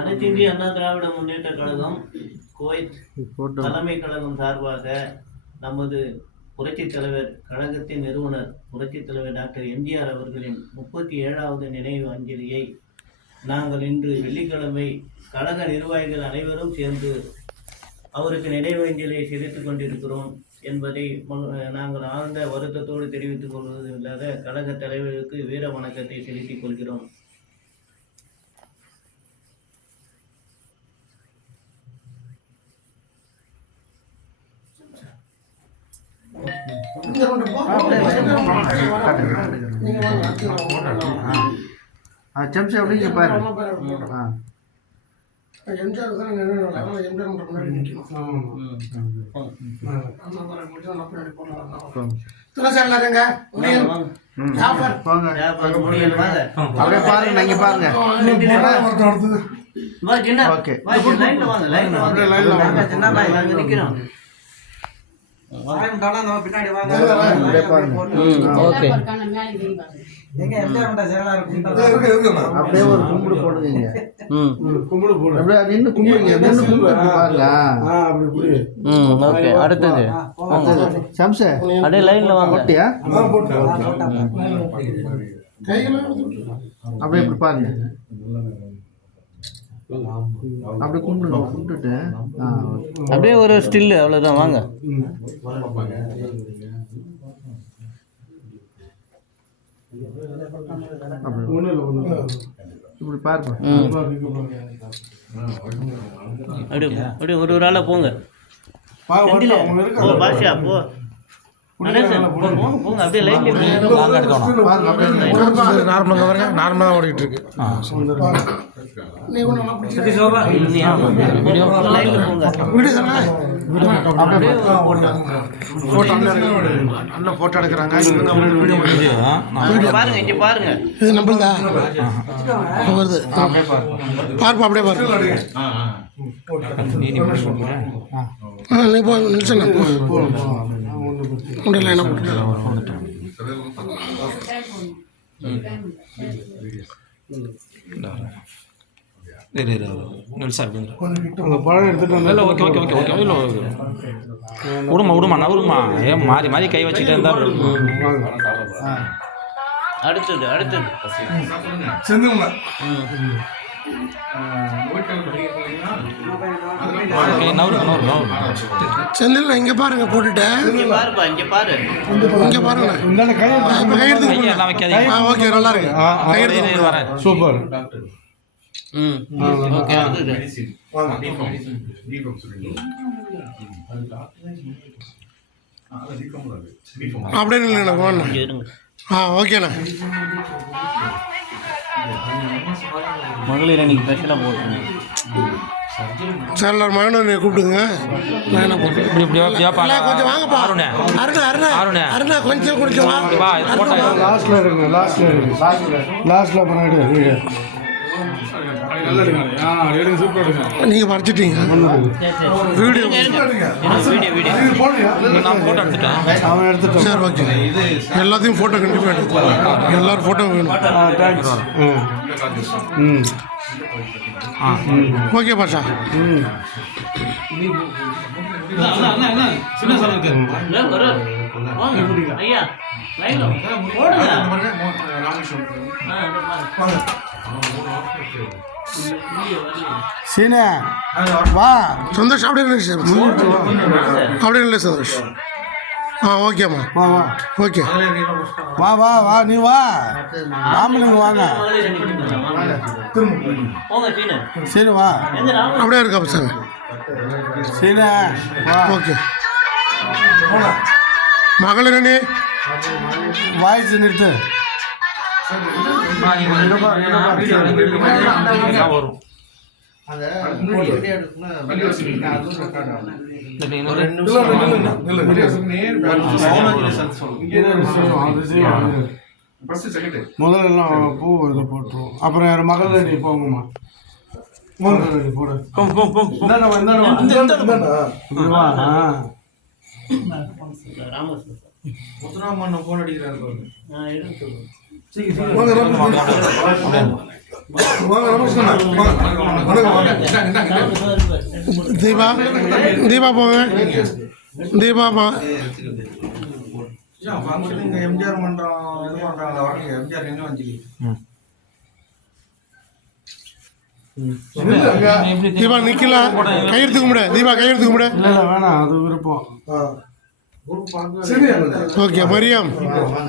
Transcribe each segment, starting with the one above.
அனைத்து இந்திய அண்ணா திராவிட முன்னேற்ற கழகம் குவைத் தலைமை கழகம் சார்பாக நமது புரட்சித் தலைவர் கழகத்தின் நிறுவனர் புரட்சித் தலைவர் டாக்டர் எம்ஜிஆர் அவர்களின் 37வது நினைவு அஞ்சலியை நாங்கள் இன்று வெள்ளிக்கிழமை கழக நிர்வாகிகள் அனைவரும் சேர்ந்து அவருக்கு நினைவு அஞ்சலியை செலுத்திக் கொண்டிருக்கிறோம் என்பதை நாங்கள் ஆழ்ந்த வருத்தத்தோடு தெரிவித்துக் கொள்வது இல்லாத கழக தலைவருக்கு வீர வணக்கத்தை செலுத்திக் கொள்கிறோம். செம்சி அப்படிங்க பாரு. எம்ஜிஆர் தான் எம்ஜிஆர் முன்னாடி நிற்கணும். துளசாங்க அப்படியே பாருங்க, நீங்க பாருங்க. அப்படியே ஒரு கும்பிடு போடுவீங்க. அப்படியே நின்று கும்பிடுங்க, நின்று கும்பிடு பாருங்க. அடுத்தது சம்ச அப்படியே லைன்ல வாங்க. போட்டியா? அப்படியே இப்படி பாருங்க, அப்படியே கும்பிடுங்க. கும்பிட்டுட்டு அப்படியே ஒரு ஸ்டில், அவ்வளோதான். வாங்க. இப்படி பாருங்க. அப்படியே ஒரு ஆளா போங்க. பாஷா போ. அப்படியே நார்மலாக ஓடிட்டு இருக்கு. அண்ணன் போட்டோ எடுக்கிறாங்க. பாருங்க, இங்க பாருங்க. இது நம்மள்தா வருது. பார்ப்போம், அப்படியே பாருங்க. நீ போ நில்சண்ணா, உடல என்ன போட்டு விடுமா நவருமா. ஏன் மாறி மாறி கை வச்சுட்டே இருந்தா. அடுத்தது செந்தில் இங்க பாருங்க, போட்டுட்டேன். இங்க பாரு. ஓகே, நல்லா இருக்கு. சூப்பர். அப்படியே இல்லைண்ணா, போண்ணா. ஓகேண்ணா. மகளிர் அன்னைக்கு ஸ்பெஷலாக போட்டுருங்க சார். எல்லாரும் மகனை கூப்பிடுங்க. கொஞ்சம் வாங்கப்பா. அருணா கொஞ்சம் குடிச்சோம். லாஸ்ட்ல நீங்க படிச்சிட்டீங்க. வீடியோ அவன் எடுத்துட்டேன். சார் ஓகே, எல்லாத்தையும் ஃபோட்டோ கண்டிப்பாக எடுத்துக்கலாம். எல்லாரும் ஃபோட்டோ வேணும். ஓகே பாஷா. சீனா வா. சந்தோஷ் அப்படியே இல்லை சார், அப்படியே இல்லை சந்தோஷ். ஓகேம்மா, வா வா. ஓகே, வா வா வா, நீ வா. ஆம்பளைங்க வாங்க. சரி வா, அப்படியே இருக்கா சார். சீனா ஓகே. மகளிர் அணி வாய்ஸ் நிறுத்து. வரும் முதல்ல எல்லாம் பூ இதை போட்டுருவோம். அப்புறம் யார் மகளிர் அணி போங்கம்மா. மகளிர் அணி போடு. ராமகிருஷ்ணன் சார். முத்துராமன் போன் அடிக்கிறாரு பாருங்க. எடுத்து சொல்லுங்க. வாங்க ரமேஷ் தீபா தீபா போங்க தீபா பா ஃபங்க்ஷன் இங்க எம்ஜிஆர் மன்றம் இது பண்றாங்களா வரீங்க எம்ஜிஆர் என்ன வந்து தீபா நிக்கலாம் கையெழுத்து கும்பிட தீபா கையெழுத்து கும்பிட இல்ல வேணாம் அது விருப்பம் ஓகே மரியம்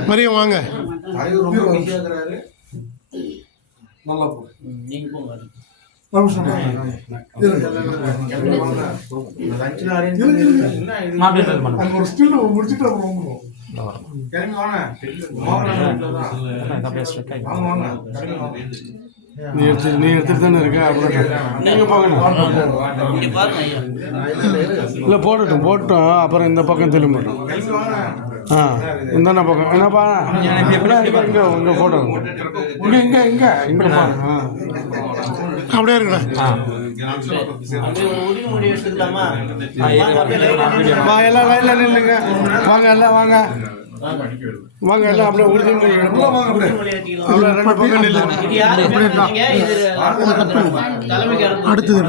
மரியம் வாங்க ரொம்ப பிஸியா இருக்கிறாரு நல்லா போ நீங்க போங்க. முடிச்சுட்டு கிளம்பி வாங்க நீ எடுத்துட்டு தானே இருக்க அப்புறம் நீங்க போங்க இங்க பாருங்க ஐயா. இல்லை போட்டோம் அப்புறம் இந்த பக்கம் திரும்பட்டும் ஆ இந்த பக்கம் என்னப்பா இங்கே இங்கே ஃபோட்டோ இங்கே பாருங்க அப்படியே இருக்குண்ணா அப்படியே ஒரு உறுதிமொழி எடுத்துக்கலாமா? வா எல்லாம் லைனில் நில்லுங்க வாங்க எல்லாம் வாங்க வாங்க எல்லாம் அப்படியே உறுதிமொழி எடுப்போம் வாங்க அப்படியே உறுதிமொழி எடுத்துக்கலாம். அப்படியே ரெண்டு பக்கம் நில்லுங்க இது யாரு பேசுறீங்க? இது தலைமைக்கு அனுப்புங்க. அடுத்தது